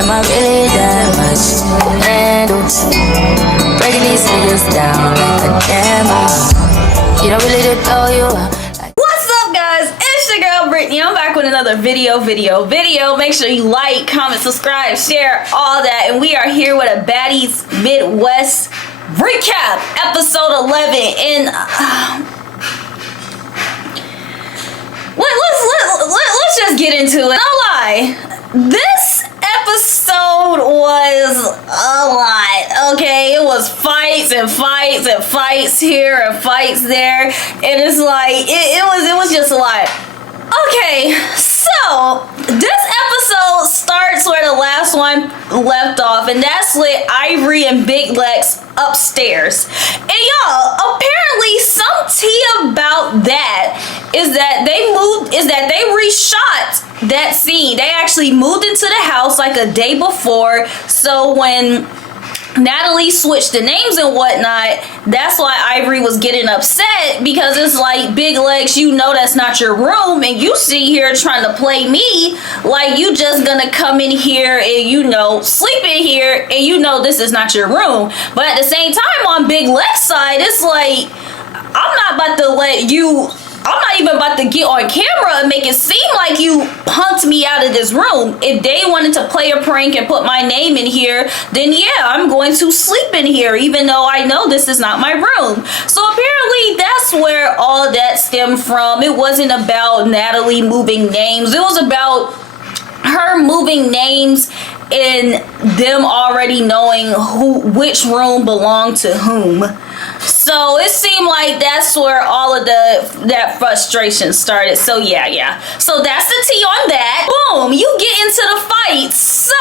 Am I really that much to handle? Breaking these niggas down like a hammer. You don't really to throw you out. What's up, guys? It's your girl Brittany. I'm back with another video. Make sure you like, comment, subscribe, share, all that. And we are here with a Baddies Midwest recap, episode 11. And let's just get into it. No lie, this episode was a lot. Okay, it was fights and fights and fights here and fights there, and it's like it was just a lot. Okay, so this episode starts where the last one left off, and that's with Ivory and Big Lex upstairs. And y'all, apparently some tea about that is that they reshot that scene. They actually moved into the house like a day before, so when Natalie switched the names and whatnot, that's why Ivory was getting upset, because it's like, Big Lex, you know that's not your room, and you sit here trying to play me like you just gonna come in here and, you know, sleep in here, and you know this is not your room. But at the same time, on Big Lex side, it's like, I'm not even about to get on camera and make it seem like you punked me out of this room. If they wanted to play a prank and put my name in here, then yeah, I'm going to sleep in here, even though I know this is not my room. So apparently that's where all that stemmed from. It wasn't about Natalie moving names. It was about her moving names and them already knowing which room belonged to whom. So it seemed like that's where all of that frustration started. So yeah. So that's the tea on that. Boom, you get into the fight. So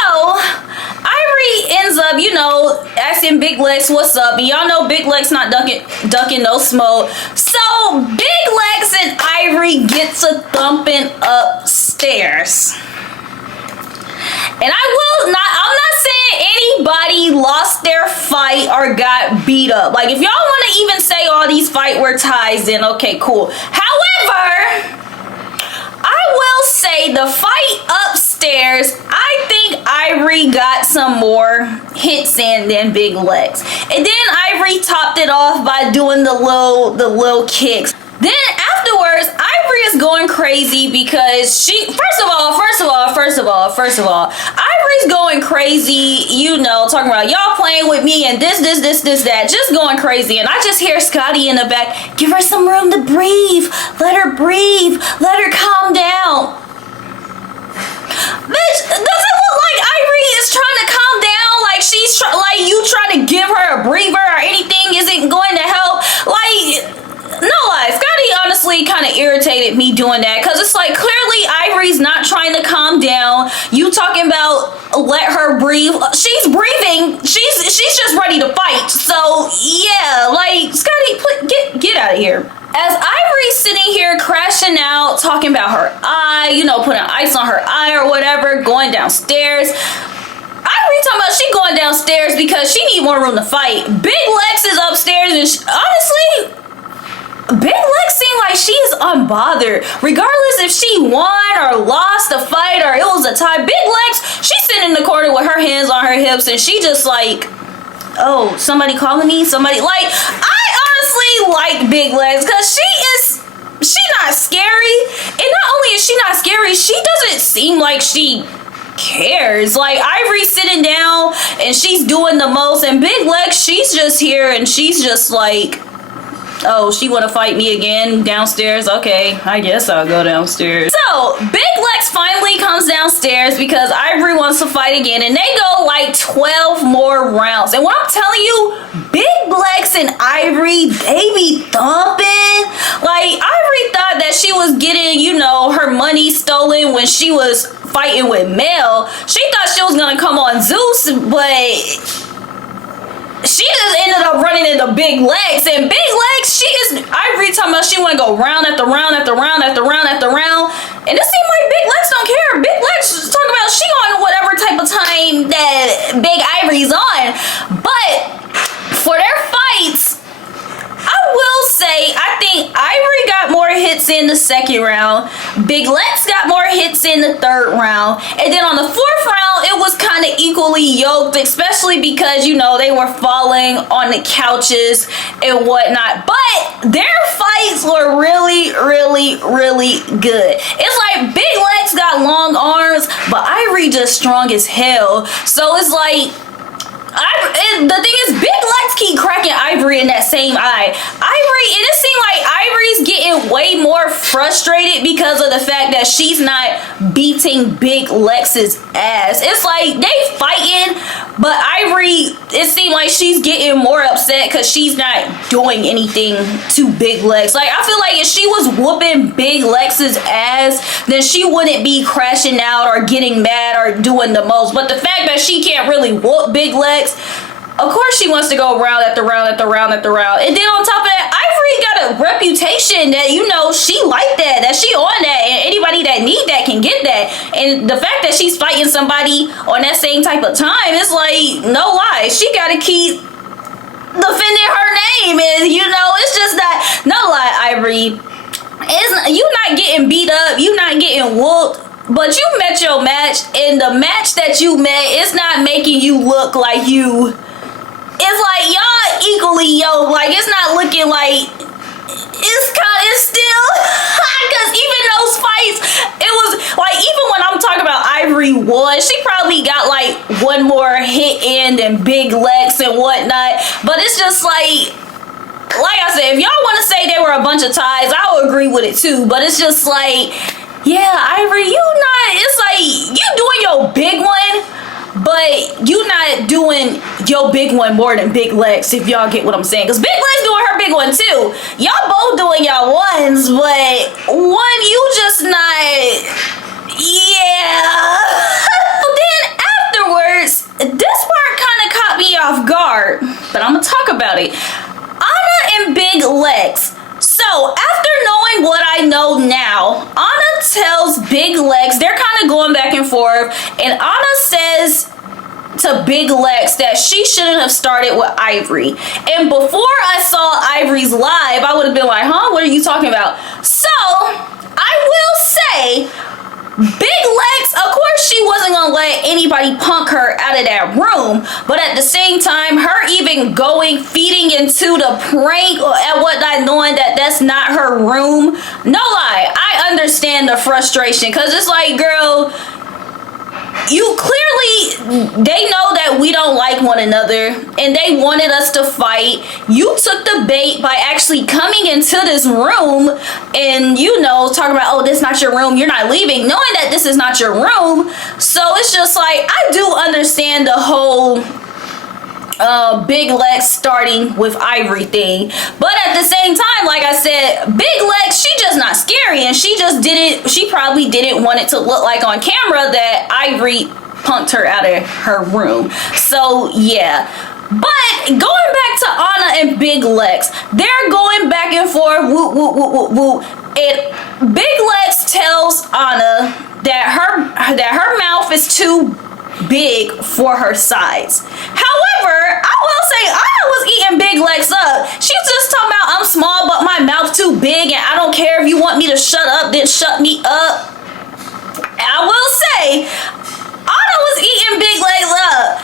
Ivory ends up, you know, asking Big Lex what's up. And y'all know Big Lex not ducking no smoke. So Big Lex and Ivory get to thumping upstairs. And I'm not saying anybody lost their fight or got beat up. Like, if y'all want to even say all these fight word ties, then okay, cool. However, I will say the fight upstairs, I think Ivory got some more hits in than Big Lex. And then Ivory topped it off by doing the little kicks. Then afterwards, Ivory is going crazy because first of all, Ivory's going crazy, you know, talking about y'all playing with me and this, that, just going crazy. And I just hear Scotty in the back, give her some room to breathe, let her calm down. Bitch, does it look like Ivory is trying to calm down? Like like you trying to give her a breather or anything isn't going to help? Like, no lie, Scotty honestly kind of irritated me doing that, because it's like, clearly Ivory's not trying to calm down. You talking about let her breathe. She's breathing. She's just ready to fight. So yeah, like, Scotty, get out of here. As Ivory's sitting here crashing out, talking about her eye, you know, putting ice on her eye or whatever, going downstairs. Ivory talking about she going downstairs because she need more room to fight. Big Lex is upstairs, and honestly, Big Lex seemed like she is unbothered. Regardless if she won or lost the fight or it was a tie, Big Lex, she's sitting in the corner with her hands on her hips, and she just like, oh, somebody calling me? Somebody, like, I honestly like Big Lex because she not scary. And not only is she not scary, she doesn't seem like she cares. Like, Ivory's sitting down and she's doing the most, and Big Lex, she's just here and she's just like, oh, she want to fight me again downstairs? Okay, I guess I'll go downstairs. So, Big Lex finally comes downstairs because Ivory wants to fight again, and they go like 12 more rounds. And what I'm telling you, Big Lex and Ivory, they be thumping. Like, Ivory thought that she was getting, you know, her money stolen when she was fighting with Mel. She thought she was gonna come on Zeus, but she just ended up running into Big Lex, and Big Lex, Ivory talking about she want to go round after round after round after round after round, and it seemed like Big Lex don't care. Big Lex is talking about she on whatever type of time that Big Ivory's on. But for their fights, I will say, I think Ivory got more hits in the second round. Big Lex got more hits in the third round. And then on the fourth round, it was kind of yoked, especially because, you know, they were falling on the couches and whatnot. But their fights were really, really, really good. It's like Big Lex got long arms, but Ivory just strong as hell. So it's like, the thing is, Big Lex keep cracking Ivory in that same eye. Ivory, and it seemed like Ivory's getting way more frustrated because of the fact that she's not beating Big Lex's ass. It's like they fighting, but Ivory, it seemed like she's getting more upset because she's not doing anything to Big Lex. Like, I feel like if she was whooping Big Lex's ass, then she wouldn't be crashing out or getting mad or doing the most. But the fact that she can't really whoop Big Lex, of course she wants to go round after round after round after round. And then on top of that, Ivory got a reputation that, you know, she like that she on that, and anybody that need that can get that. And the fact that she's fighting somebody on that same type of time, it's like, no lie, she gotta keep defending her name. And, you know, it's just that, no lie, Ivory, you not getting beat up, you not getting whooped, but you met your match, and the match that you met is not making you look like you. It's like y'all equally yoked. Like, it's not looking like it's still, because even those fights, it was like, even when I'm talking about Ivory won, she probably got like one more hit in than Big Lex and whatnot. But it's just like I said, if y'all want to say they were a bunch of ties, I would agree with it too. But it's just like, yeah, Ivory, it's like, you doing your big one, but you not doing your big one more than Big Lex, if y'all get what I'm saying. Because Big Lex doing her big one too. Y'all both doing y'all ones, but one, you just not, yeah. Then afterwards, this part kind of caught me off guard, but I'm going to talk about it. Anna and Big Lex. So, after knowing what I know now, Anna tells Big Lex, they're kind of going back and forth, and Anna says to Big Lex that she shouldn't have started with Ivory. And before I saw Ivory's live, I would have been like, huh, what are you talking about? So, I will say, Big Lex, of course she wasn't gonna let anybody punk her out of that room, but at the same time, her even feeding into the prank and whatnot, knowing that that's not her room, no lie, I understand the frustration, because it's like, girl, you clearly, they know that we don't like one another and they wanted us to fight. You took the bait by actually coming into this room and, you know, talking about, oh, this is not your room, you're not leaving, knowing that this is not your room. So it's just like, I do understand the whole Big Lex starting with Ivory thing, but at the same time, like I said, Big Lex, she just not scary, and she probably didn't want it to look like on camera that Ivory punked her out of her room. So yeah, but going back to Anna and Big Lex, they're going back and forth, woo woo woo woo woo, and Big Lex tells Anna that her mouth is too big for her size. However, I will say Anna was eating Big Lex up. She's just talking about, I'm small but my mouth too big, and I don't care if you want me to shut up, then shut me up. I will say Anna was eating Big Lex up.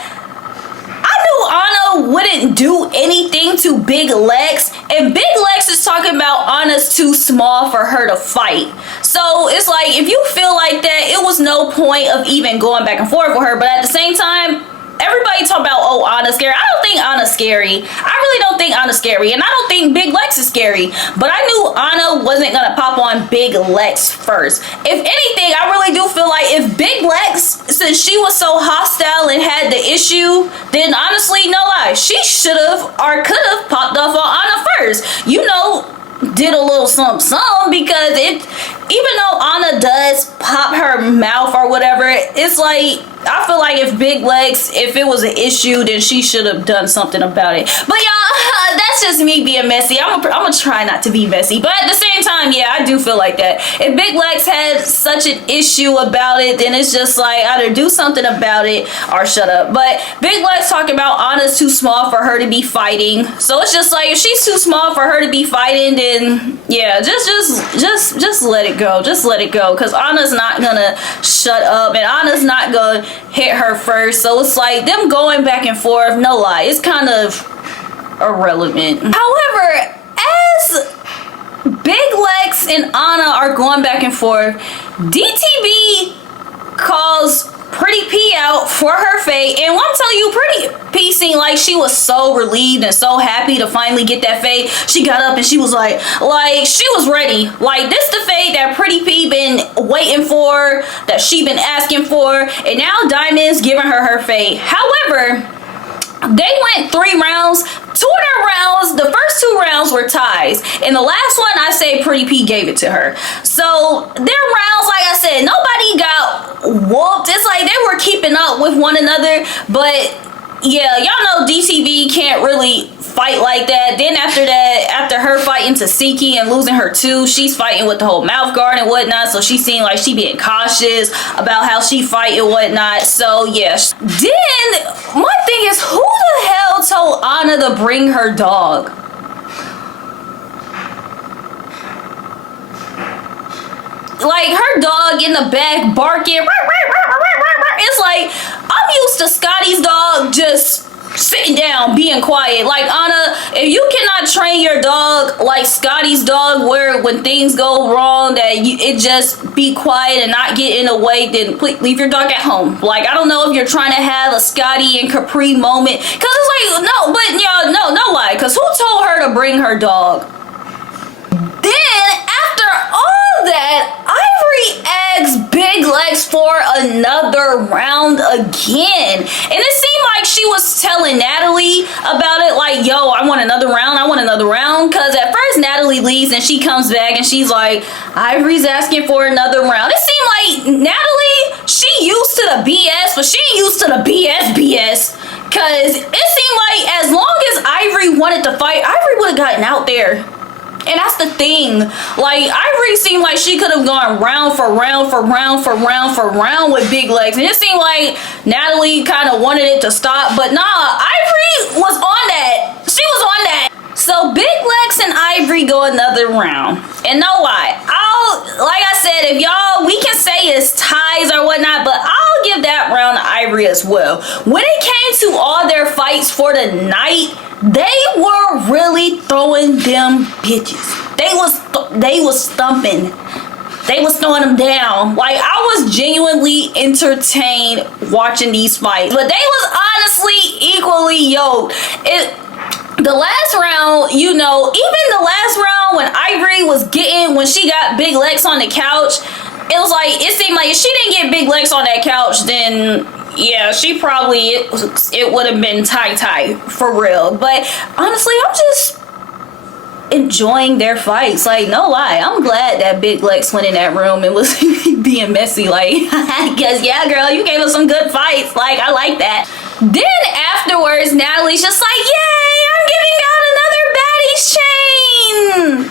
I knew Anna wouldn't do anything to Big Lex, and Big Lex is talking about Anna's too small for her to fight. So it's like, if you feel like that, it was no point of even going back and forth with her. But at the same time, everybody talk about, oh, Anna's scary. I don't think Anna's scary. I really don't think Anna's scary. And I don't think Big Lex is scary. But I knew Anna wasn't going to pop on Big Lex first. If anything, I really do feel like if Big Lex, since she was so hostile and had the issue, then honestly, no lie, she should have or could have popped off on Anna first. You know, did a little something because even though Anna does pop her mouth or whatever, it's like, I feel like if Big Lex, if it was an issue, then she should have done something about it. But y'all, that's just me being messy. I'm gonna try not to be messy, but at the same time, yeah, I do feel like that. If Big Lex had such an issue about it, then it's just like, either do something about it or shut up. But Big Lex talking about Anna's too small for her to be fighting, so it's just like, if she's too small for her to be fighting, then yeah, just let it it go. Just let it go. Because Anna's not gonna shut up. And Anna's not gonna hit her first. So it's like them going back and forth. No lie. It's kind of irrelevant. However, as Big Lex and Anna are going back and forth, DTB calls Pretty P out for her fade, and I'm telling you, Pretty P seemed like she was so relieved and so happy to finally get that fade. She got up and she was like she was ready. Like, this the fade that Pretty P been waiting for, that she been asking for, and now Diamond's giving her fade. However, they went 3 rounds. 2 of their rounds, the first 2 rounds were ties. And the last one, I say Pretty P gave it to her. So their rounds, like I said, nobody got whooped. It's like they were keeping up with one another. But yeah, y'all know DTV can't really fight like that. Then after that, after her fighting Tasiki and losing her tooth, she's fighting with the whole mouth guard and whatnot. So she seemed like she being cautious about how she fight and whatnot. So yeah. Then my thing is, who the hell told Anna to bring her dog? Like, her dog in the back barking. It's like, I'm used to Scotty's dog just sitting down, being quiet. Like, Anna, if you cannot train your dog like Scotty's dog, where when things go wrong, that it just be quiet and not get in the way, then please leave your dog at home. Like, I don't know if you're trying to have a Scotty and Capri moment, because it's like, no, but y'all, no lie, because who told her to bring her dog? Then, after all that, Ivory asked Big Lex for another round again. And it seemed like she was telling Natalie about it, like, yo, I want another round, I want another round. Because at first Natalie leaves and she comes back and she's like, Ivory's asking for another round. It seemed like Natalie, she used to the BS, but she ain't used to the BS. Because it seemed like as long as Ivory wanted to fight, Ivory would have gotten out there. And that's the thing. Like, Ivory seemed like she could have gone round for round with Big Lex. And it seemed like Natalie kind of wanted it to stop. But nah, Ivory was on that. She was on that. So Big Lex and Ivory go another round. And no lie, like I said, if y'all, we can say it's ties or whatnot, but I'll give that round to Ivory as well. When it came to all their fights for the night, they were really throwing them bitches. They was thumping. They was throwing them down. Like, I was genuinely entertained watching these fights. But they was honestly equally yoked. The last round, you know, even the last round when Ivory was when she got Big Lex on the couch, it was like, it seemed like if she didn't get Big Lex on that couch, then yeah, she probably, it would have been tie for real. But honestly, I'm just enjoying their fights. Like, no lie, I'm glad that Big Lex went in that room and was being messy. Like, I guess, yeah, girl, you gave us some good fights. Like, I like that. Then afterwards, Natalie's just like, yay, I'm giving out another Baddie's chain.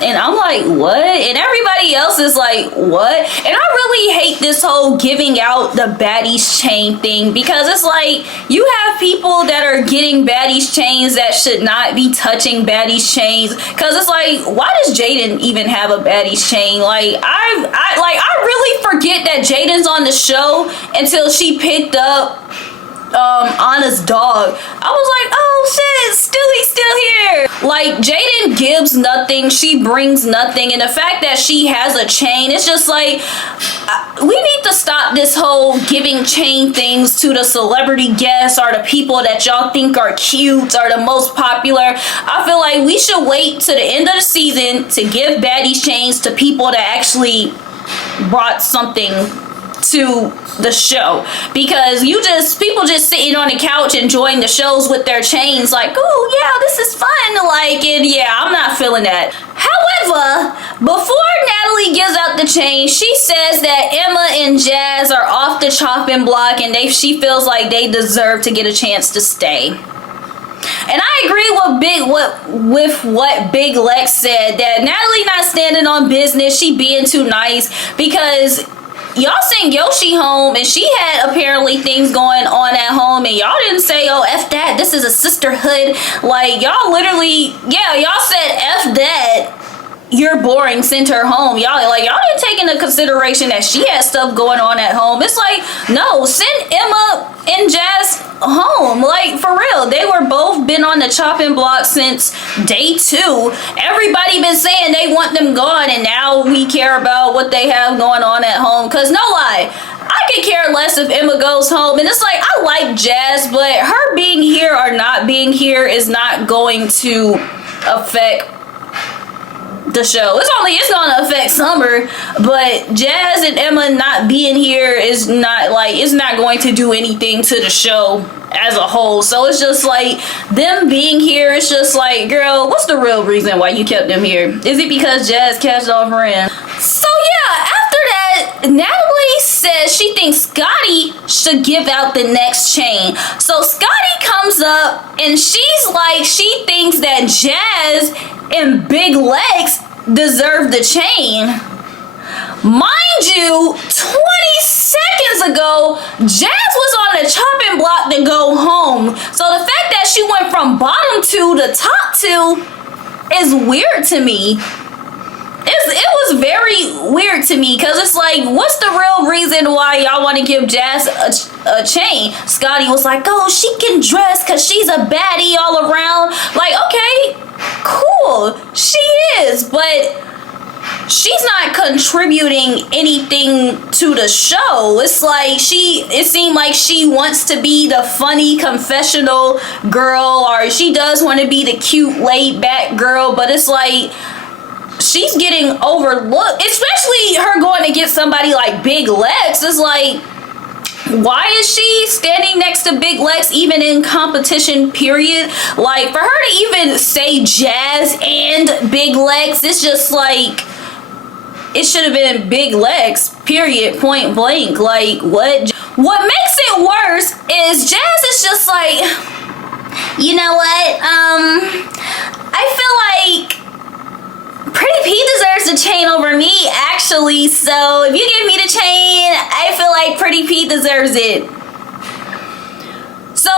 And I'm like, what? And everybody else is like, what? And I really hate this whole giving out the Baddie's chain thing, because it's like, you have people that are getting Baddie's chains that should not be touching Baddie's chains. Because it's like, why does Jaden even have a Baddie's chain? Like, I really forget that Jaden's on the show until she picked up Anna's dog. I was like, oh shit, Stewie's still here. Like, Jaden gives nothing, she brings nothing, and the fact that she has a chain, it's just like, we need to stop this whole giving chain things to the celebrity guests or the people that y'all think are cute or the most popular. I feel like we should wait to the end of the season to give Baddie's chains to people that actually brought something to the show, because people just sitting on the couch enjoying the shows with their chains, like, oh yeah, this is fun, like, and yeah, I'm not feeling that. However, before Natalie gives out the chain, she says that Emma and Jazz are off the chopping block and she feels like they deserve to get a chance to stay. And I agree with what Big Lex said, that Natalie not standing on business, she being too nice, because y'all sent Yoshi home and she had apparently things going on at home, and y'all didn't say, oh, F that, this is a sisterhood. Like, y'all literally, yeah, y'all said F that you're boring, sent her home. Y'all didn't take into consideration that she had stuff going on at home. It's like, no, send Emma and Jazz home. Like, for real, they were both been on the chopping block since day 2. Everybody been saying they want them gone, and now we care about what they have going on at home. Cause no lie, I could care less if Emma goes home. And it's like, I like Jazz, but her being here or not being here is not going to affect the show. It's gonna affect Summer, but Jazz and Emma not being here is not like, it's not going to do anything to the show as a whole. So it's just like, them being here, it's just like, girl, what's the real reason why you kept them here? Is it because Jazz cashed off her in? So yeah, after that, Natalie says she thinks Scotty should give out the next chain. So Scotty comes up and she's like, she thinks that Jazz and Big Lex deserve the chain. Mind you, 20 seconds ago, Jazz was on the chopping block to go home. So the fact that she went from bottom 2 to top 2 is weird to me. It was very weird to me, because it's like, what's the real reason why y'all want to give Jazz a chain? Scotty was like, oh, she can dress because she's a baddie all around. Like, okay, cool, she is, but she's not contributing anything to the show. It's like, it seemed like she wants to be the funny confessional girl, or she does want to be the cute laid back girl, but it's like, she's getting overlooked, especially her going to get somebody like Big Lex. It's like, why is she standing next to Big Lex even in competition, period? Like, for her to even say Jazz and Big Lex, it's just like, it should have been Big Lex, period, point blank. Like, what makes it worse is Jazz is just like, you know what, I feel like Pretty P deserves the chain over me, actually. So if you give me the chain, I feel like Pretty P deserves it. So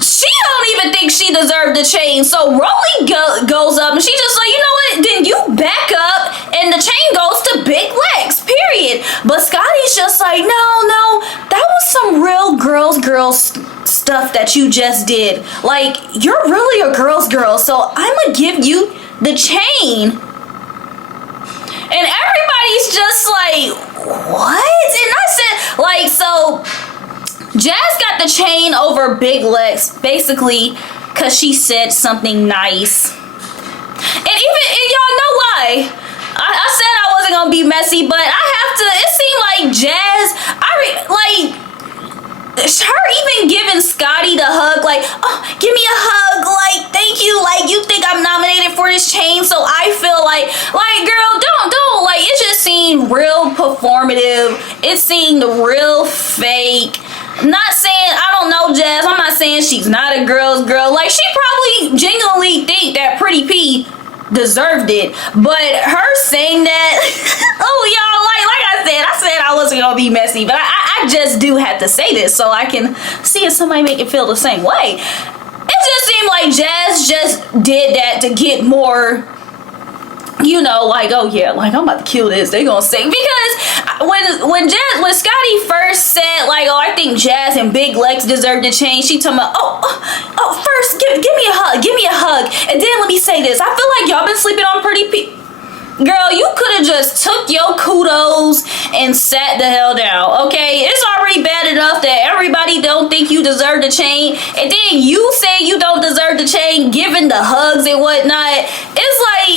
she don't even think she deserved the chain. So Rolly goes up and she's just like, you know what? Then you back up and the chain goes to Big Lex, period. But Scotty's just like, no, that was some real girls stuff that you just did. Like, you're really a girl's girl, so I'm gonna give you the chain. And everybody's just like, what? And I said, like, so Jazz got the chain over Big Lex basically because she said something nice. And y'all know why. I said I wasn't gonna be messy, but I have to. It seemed like Jazz, her even giving Scotty the hug, like, oh, give me a hug, like, thank you, like, you think I'm nominated for this chain, so I feel like, girl, don't, like, it just seemed real performative. It seemed real fake. Not saying, I don't know Jazz, I'm not saying she's not a girl's girl. Like, she probably genuinely think that Pretty P deserved it, but her saying that, oh, y'all, like I said I wasn't gonna be messy, but I just do have to say this so I can see if somebody make it feel the same way. It just seemed like Jazz just did that to get more, you know, like, oh yeah, like, I'm about to kill this, they gonna say, because when Scotty first said, like, oh, I think Jazz and Big Lex deserve to change, she talking about, oh, first, give me a hug, and then let me say this, I feel like y'all been sleeping on Pretty P. Girl, you could have just took your kudos and sat the hell down, okay? It's already bad enough that everybody don't think you deserve the chain, and then you say you don't deserve the chain, giving the hugs and whatnot. It's like,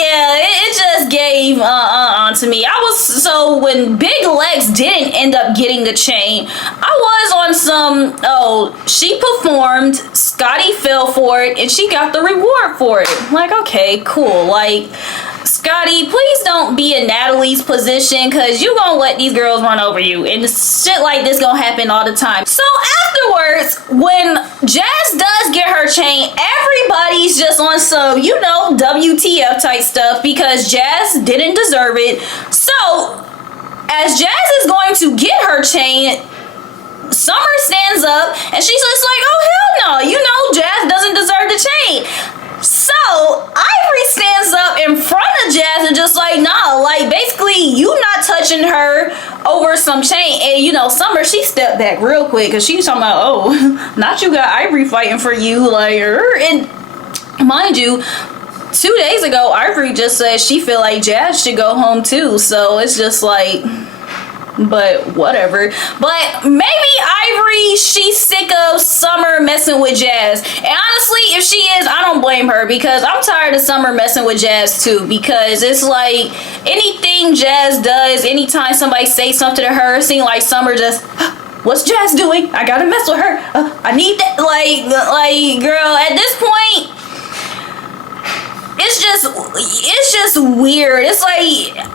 it just gave to me. So when Big Lex didn't end up getting the chain, I was on some, oh, she performed, Scotty fell for it, and she got the reward for it. Like, okay, cool. Like, Scotty, please don't be in Natalie's position, because you gonna let these girls run over you, and shit like this gonna happen all the time. So afterwards, when Jazz does get her chain, everybody's just on some, you know, WTF type stuff, because Jazz didn't deserve it. So as Jazz is going to get her chain, Summer stands up and she's just like, oh hell no, you know Jazz doesn't deserve the chain. So Ivory stands up in front of Jazz and just like, nah, like basically you not touching her over some chain. And you know, Summer, she stepped back real quick because she was talking about, oh, not you got Ivory fighting for you, like, and mind you, 2 days ago Ivory just said she feel like Jazz should go home too. So it's just like, but whatever. But maybe Ivory, she's sick of Summer messing with Jazz. And honestly, if she is, I don't blame her, because I'm tired of Summer messing with Jazz too. Because it's like anything Jazz does, anytime somebody say something to her, it seems like Summer just, what's Jazz doing? I gotta mess with her. I need that. Like, girl, at this point, it's just weird. It's like,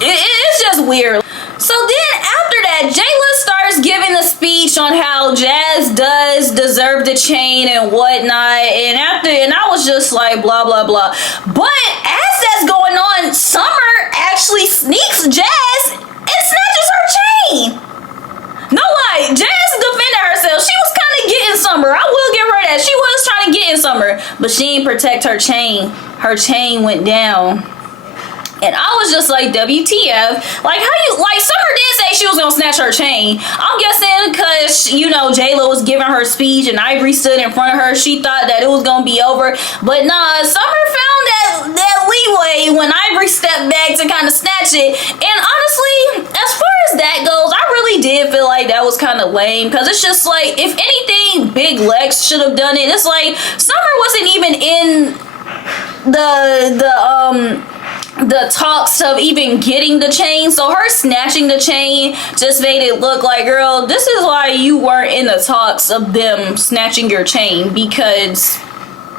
it's just weird. So then after that, Jayla starts giving a speech on how Jazz does deserve the chain and whatnot. And I was just like, blah, blah, blah. But as that's going on, Summer actually sneaks Jazz and snatches her chain. No lie, Jazz defended herself. She was kind of getting Summer. I will give her that. She was trying to get in Summer, but she didn't protect her chain. Her chain went down. And I was just like, WTF? Like, how you, like, Summer did say she was gonna snatch her chain. I'm guessing because, you know, J-Lo was giving her speech and Ivory stood in front of her. She thought that it was gonna be over. But nah, Summer found that leeway when Ivory stepped back to kind of snatch it. And honestly, as far as that goes, I really did feel like that was kind of lame. Because it's just like, if anything, Big Lex should have done it. It's like, Summer wasn't even in the talks of even getting the chain, so her snatching the chain just made it look like, girl, this is why you weren't in the talks of them snatching your chain. Because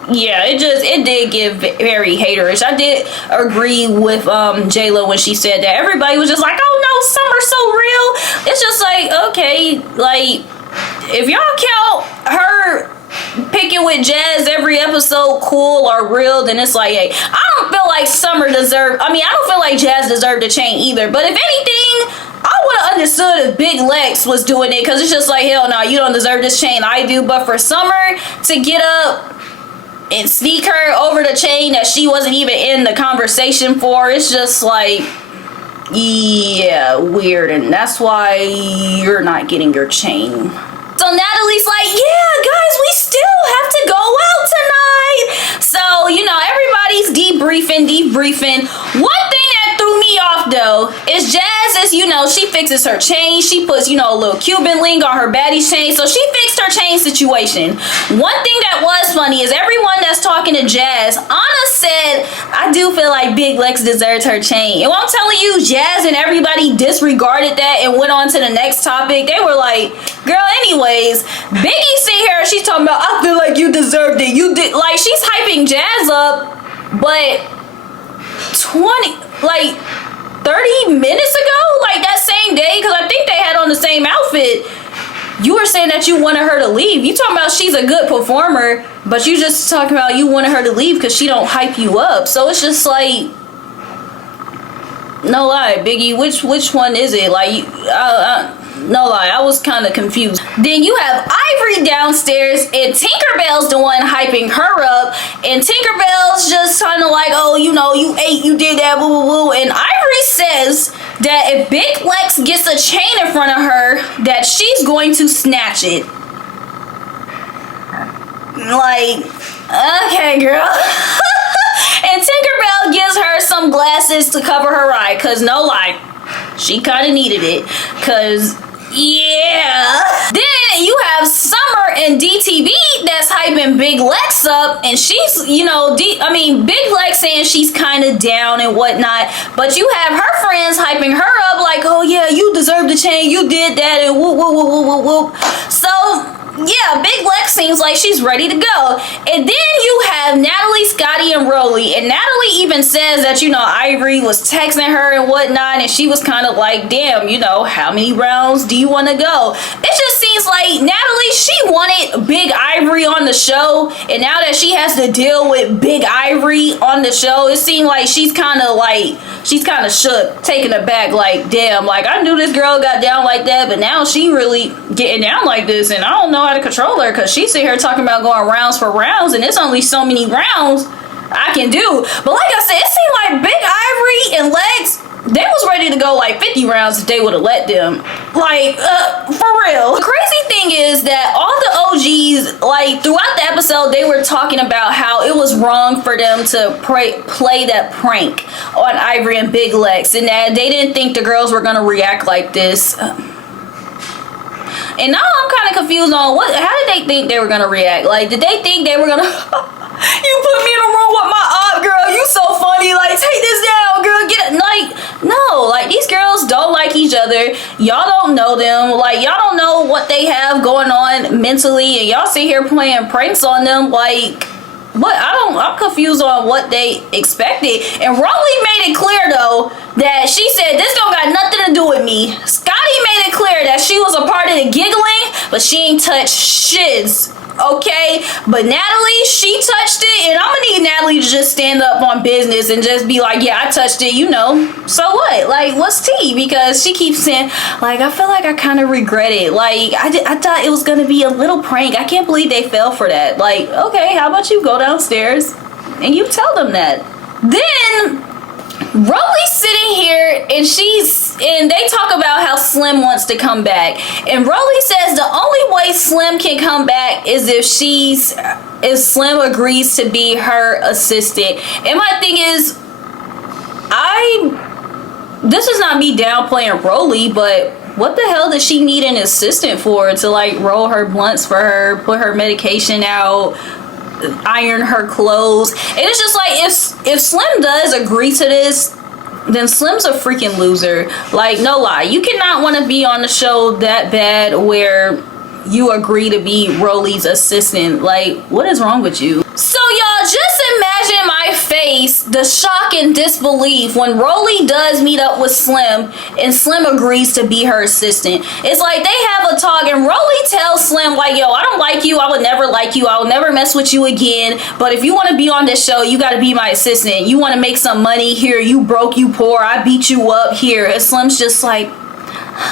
yeah, it did get very haterish. I did agree with J-Lo when she said that. Everybody was just like, oh no, Summer's so real. It's just like, okay, like, if y'all count her picking with Jazz every episode cool or real, then it's like, hey, I don't feel like I don't feel like Jazz deserved the chain either. But if anything, I would have understood if Big Lex was doing it, because it's just like, hell no, you don't deserve this chain, I do. But for Summer to get up and sneak her over the chain that she wasn't even in the conversation for, it's just like, yeah, weird. And that's why you're not getting your chain. So Natalie's like, yeah, guys, we still have to go out tonight. So, you know, everybody's debriefing. One thing that threw me off, though, is Jazz is, you know, she fixes her chain. She puts, you know, a little Cuban link on her Baddie's chain. So she fixed her chain situation. One thing that was funny is everyone that's talking to Jazz, Anna said, I do feel like Big Lex deserves her chain. And what I'm telling you, Jazz and everybody disregarded that and went on to the next topic. They were like, girl, anyways, Biggie sit here, she's talking about, I feel like you deserved it. You did, like, she's hyping Jazz up, but 30 minutes ago, like that same day, because I think they had on the same outfit, you were saying that you wanted her to leave. You talking about she's a good performer, but you just talking about you wanted her to leave because she don't hype you up. So it's just like, no lie, Biggie, which one is it? Like, no lie, I was kind of confused. Then you have Ivory downstairs, and Tinkerbell's the one hyping her up, and Tinkerbell's just kind of like, oh, you know, you ate, you did that, woo, woo, woo. And Ivory says that if Big Lex gets a chain in front of her, that she's going to snatch it. Like, okay, girl. And Tinkerbell gives her some glasses to cover her eye, because no lie, she kind of needed it, because yeah. Then you have Summer and DTB that's hyping Big Lex up, and she's, you know, Big Lex saying she's kind of down and whatnot, but you have her friends hyping her up like, oh yeah, you deserve the chain, you did that, and whoop, whoop, whoop, whoop, whoop, whoop. So yeah, Big Lex seems like she's ready to go. And then you have Natalie, Scotty, and Rolly. And Natalie even says that, you know, Ivory was texting her and whatnot, and she was kind of like, damn, you know, how many rounds do you want to go? It just seems is, like, Natalie, she wanted Big Ivory on the show, and now that she has to deal with Big Ivory on the show, it seemed like she's kind of shook, taken aback, like, damn, like, I knew this girl got down like that, but now she really getting down like this, and I don't know how to control her, because she's sitting here talking about going rounds for rounds, and there's only so many rounds I can do. But like I said, it seemed like Big Ivory and Lex, they was ready to go like 50 rounds if they would have let them. Like, for real. The crazy thing is that all the OGs, like, throughout the episode, they were talking about how it was wrong for them to play that prank on Ivory and Big Lex, and that they didn't think the girls were gonna react like this. And now I'm kind of confused on how did they think they were gonna react? Like, did they think they were gonna you put me in a room with my aunt, girl, you so funny, like, take this down, girl, get it. Like, no, like, these girls don't like each other. Y'all don't know them. Like, y'all don't know what they have going on mentally, and y'all sit here playing pranks on them. Like, what? I'm confused on what they expected. And Rolly made it clear, though, that she said, this don't got nothing to do with me. Scotty made it clear that she was a part of the giggling, but she ain't touched shiz. Okay, but Natalie, she touched it, and I'm gonna need Natalie to just stand up on business and just be like, yeah, I touched it, you know, so what? Like, what's tea? Because she keeps saying, like, I feel like I kind of regret it. Like, I thought it was gonna be a little prank. I can't believe they fell for that. Like, okay, how about you go downstairs and you tell them that? Then Rolly's sitting here and they talk about how Slim wants to come back, and Rolly says the only way Slim can come back is if Slim agrees to be her assistant. And my thing is, this is not me downplaying Rolly, but what the hell does she need an assistant for? To, like, roll her blunts for her, put her medication out, iron her clothes? And it's just like, if Slim does agree to this, then Slim's a freaking loser. Like, no lie, you cannot want to be on the show that bad where you agree to be Rolly's assistant. Like, what is wrong with you? So y'all, just imagine my face, the shock and disbelief when Rolly does meet up with Slim and Slim agrees to be her assistant. It's like they have a talk and Rolly tells Slim, like, yo, I don't like you, I would never like you, I will never mess with you again, but if you want to be on this show, you got to be my assistant. You want to make some money? Here, you broke, you poor, I beat you up here. And Slim's just like,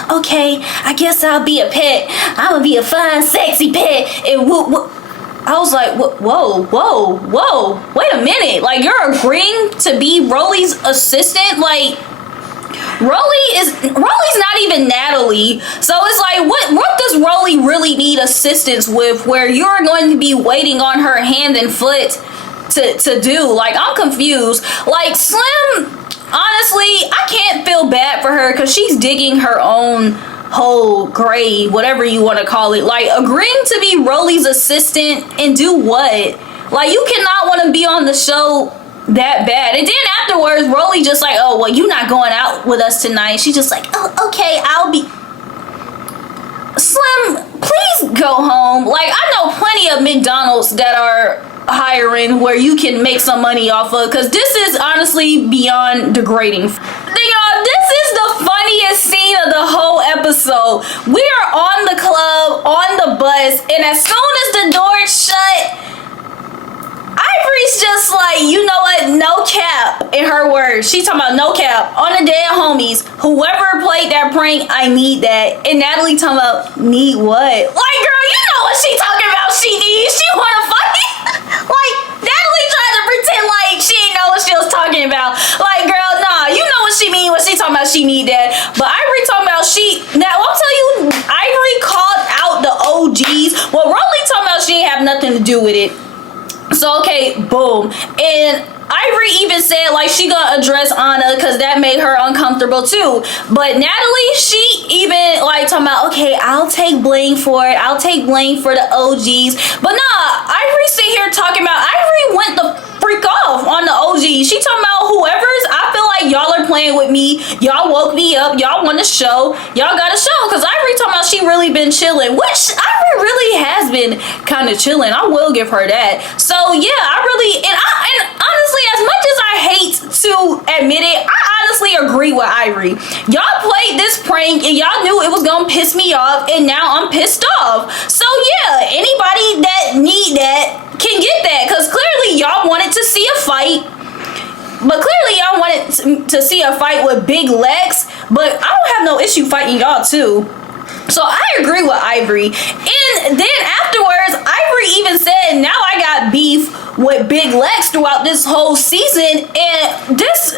okay, I guess I'll be a pet. I'm gonna be a fine, sexy pet. And I was like, whoa, wait a minute. Like, you're agreeing to be Rolly's assistant? Like, Rolly's not even Natalie. So it's like, what does Rolly really need assistance with, where you're going to be waiting on her hand and foot to do? Like, I'm confused. Like, Slim, honestly, I can't feel bad for her because she's digging her own whole grave, whatever you want to call it. Like, agreeing to be Rolly's assistant and do what? Like, you cannot want to be on the show that bad. And then afterwards, Rolly just like, oh, well, you're not going out with us tonight. She's just like, oh, okay, I'll be... Slim, please go home. Like, I know plenty of McDonald's that are hiring where you can make some money off of, because this is honestly beyond degrading. Y'all, this is the funniest scene of the whole episode. We are on the club, on the bus, and as soon as the doors shut, Ivory's just like, you know what, no cap, in her words. She's talking about no cap, on the dead homies, whoever played that prank, I need that. And Natalie talking about, need what? Like, girl, you know what she talking about she needs. She wanna fucking, like, Natalie trying to pretend like she didn't know what she was talking about. Like, girl, nah, you know what she mean when she talking about she need that. But Ivory talking about now I'll tell you, Ivory called out the OGs. Well, Rolly talking about she ain't have nothing to do with it. So, okay, boom. And Ivory even said, like, she gonna address Anna because that made her uncomfortable too. But Natalie, she even, like, talking about, okay, I'll take blame for it. I'll take blame for the OGs. But nah, Ivory sitting here talking about, Ivory went the freak off on the OGs. She talking about whoever's, I feel like y'all are playing with me. Y'all woke me up. Y'all want to show. Y'all got to show. Because Ivory talking about she really been chilling, which Ivory really has been kind of chilling. I will give her that. So yeah, I really, and honestly, as much as I hate to admit it, I honestly agree with Ivory. Y'all played this prank and y'all knew it was gonna piss me off, and now I'm pissed off. So yeah, anybody that need that can get that, because clearly y'all wanted to see a fight. But clearly y'all wanted to see a fight with Big Lex, but I don't have no issue fighting y'all too. So I agree with Ivory. And then afterwards, Ivory even said, now I got beef with Big Lex throughout this whole season, and this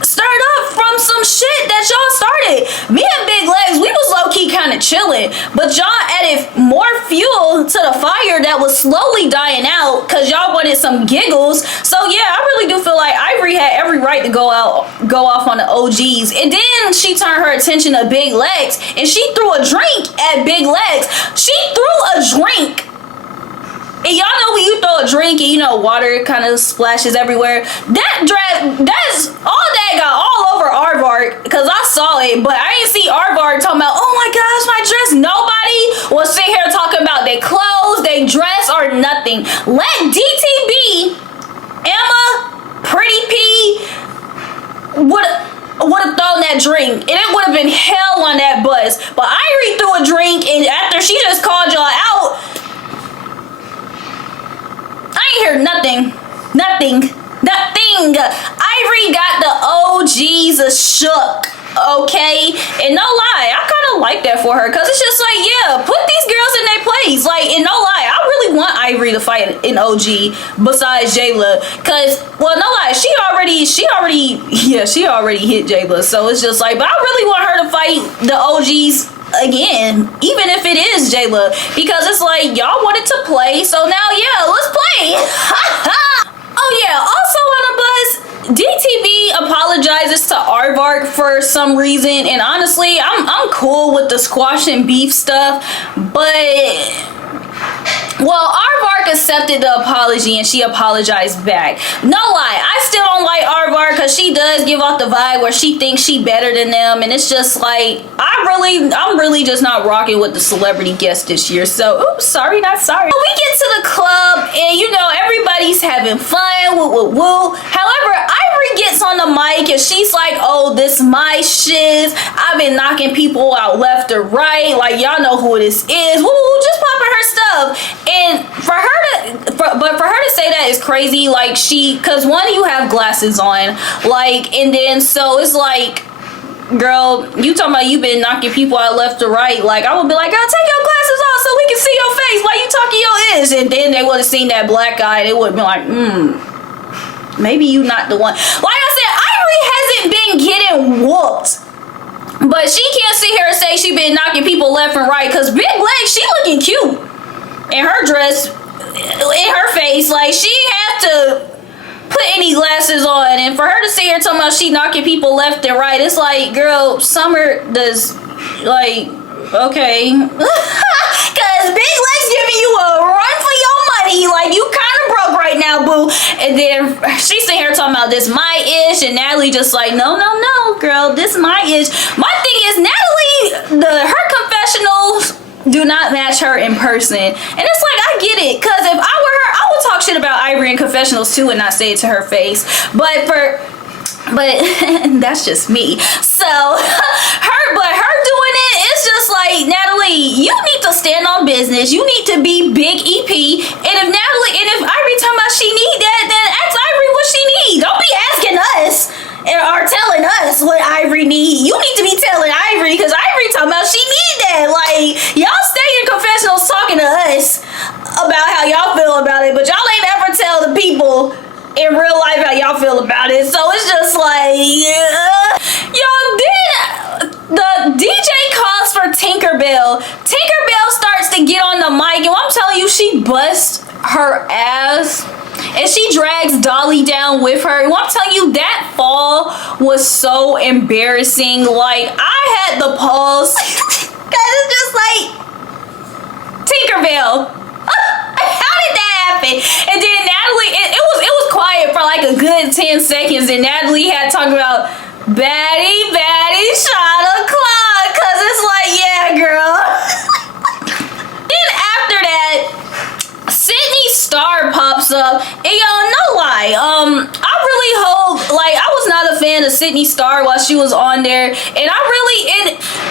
started off from some shit that y'all started. Me and Big Legs, we was low-key kind of chilling, but y'all added more fuel to the fire that was slowly dying out because y'all wanted some giggles. So yeah, I really do feel like Ivory had every right to go off on the OGs. And then she turned her attention to Big Legs, and she threw a drink at Big Legs. She threw a drink. And y'all know when you throw a drink and you know water kind of splashes everywhere. That's all that got all over Aardvark, because I saw it, but I didn't see Aardvark talking about, oh my gosh, my dress. Nobody was sitting here talking about their clothes, their dress, or nothing. Let DTB, Emma, Pretty P would have thrown that drink, and it would have been hell on that bus. But Ivory threw a drink, and after she just called y'all out, I ain't hear nothing. Ivory got the OGs shook, okay? And no lie, I kind of like that for her, because it's just like, yeah, put these girls in their place. Like, and no lie, I really want Ivory to fight an OG besides Jayla, because, well, no lie, she already hit Jayla, so it's just like, but I really want her to fight the OGs again, even if it is Jayla, because it's like y'all wanted to play, so now yeah, let's play. Oh yeah, also on the bus, DTV apologizes to Aardvark for some reason, and honestly, I'm cool with the squash and beef stuff, but well, Aardvark accepted the apology and she apologized back. No lie, I still don't like Aardvark because she does give off the vibe where she thinks she better than them, and it's just like I'm really just not rocking with the celebrity guest this year. So, oops, sorry, not sorry. We get to the club and you know everybody's having fun, woo. However, Ivory gets on the mic and she's like, "Oh, this my shit. I've been knocking people out left or right. Like y'all know who this is. Woo, just popping her stuff." And for her to say that is crazy. Like cause one, you have glasses on, like, and then so it's like, girl, you talking about you been knocking people out left or right. Like I would be like, girl, take your glasses off so we can see your face while you talking your ish. And then they would have seen that black guy. They would have been like, maybe you not the one. Like I said, Ivory hasn't been getting whooped. But she can't sit here and say she been knocking people left and right, because Big Lex, she looking cute in her dress, in her face. Like she didn't have to put any glasses on, and for her to sit here talking about she knocking people left and right, it's like, girl, Summer does, like, okay. Cause Big Lex giving you a run for your money, like you kind of broke right now, boo. And then she's sitting here talking about this my ish, and Natalie just like, no, girl, this my ish. My thing is, Natalie, her confessionals do not match her in person, and it's like, I get it, because if I were her, I would talk shit about Ivory in confessionals too and not say it to her face, but that's just me. So her doing it, it's just like, Natalie, you need to stand on business. You need to be big EP, and if Ivory talking about she need that, then ask Ivory what she need. Don't be asking us or telling us what Ivory need. You need to be telling Ivory, because Ivory talking about she need that. Like, y'all stay in confessionals talking to us about how y'all feel about it, but y'all ain't ever tell the people in real life how y'all feel about it. So it's just like, y'all, then the DJ calls for Tinkerbell. Tinkerbell starts to get on the mic, and I'm telling you, she busts her ass, and she drags Dolly down with her. And I'm telling you, that fall was so embarrassing. Like, I had the pause, because it's just like, Tinkerbell, how did that happen? And then Natalie, it was quiet for like a good 10 seconds, and Natalie had talked about Baddie shot o'clock, because it's like, yeah, girl. Then after that, Sydney Star pops up, and y'all, no lie, I really hope, like, I was not a fan fan of Sydney Star while she was on there. And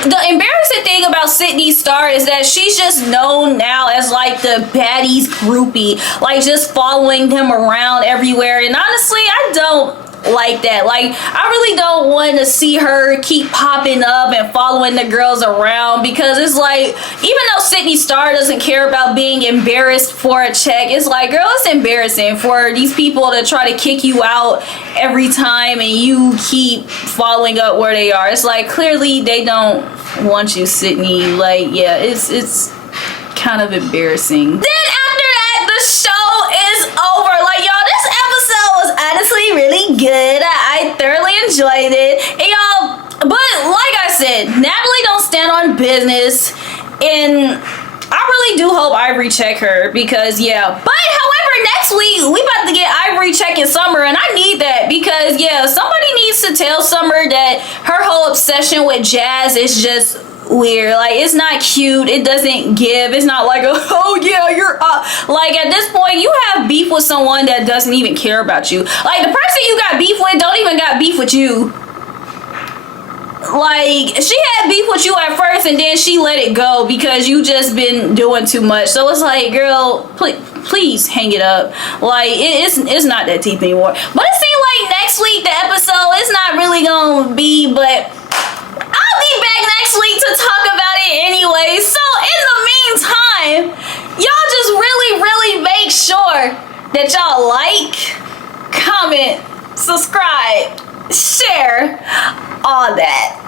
the embarrassing thing about Sydney Star is that she's just known now as like the baddies groupie, like just following them around everywhere. And honestly, I don't like that. Like, I really don't want to see her keep popping up and following the girls around, because it's like, even though Sydney Star doesn't care about being embarrassed for a check, it's like, girl, it's embarrassing for these people to try to kick you out every time and you keep following up where they are. It's like, clearly they don't want you, Sydney. Like, yeah, it's kind of embarrassing. Then after that, the show is over. Like, y'all, this episode was honestly really good. I thoroughly enjoyed it. And y'all, but like I said, Natalie don't stand on business, and I really do hope Ivory check her, because yeah. But however, next week we about to get Ivory checking Summer, and I need that, because yeah, somebody needs to tell Summer that her whole obsession with Jazz is just weird. Like, it's not cute. It doesn't give. It's not like, oh yeah, you're like, at this point you have beef with someone that doesn't even care about you. Like, the person you got beef with don't even got beef with you. Like, she had beef with you at first, and then she let it go because you just been doing too much. So it's like, girl, please hang it up. Like, it's not that deep anymore. But it seems like next week the episode is not really gonna be, but I'll be back next week to talk about it anyway. So in the meantime, y'all just really make sure that y'all like, comment, subscribe, share, all that.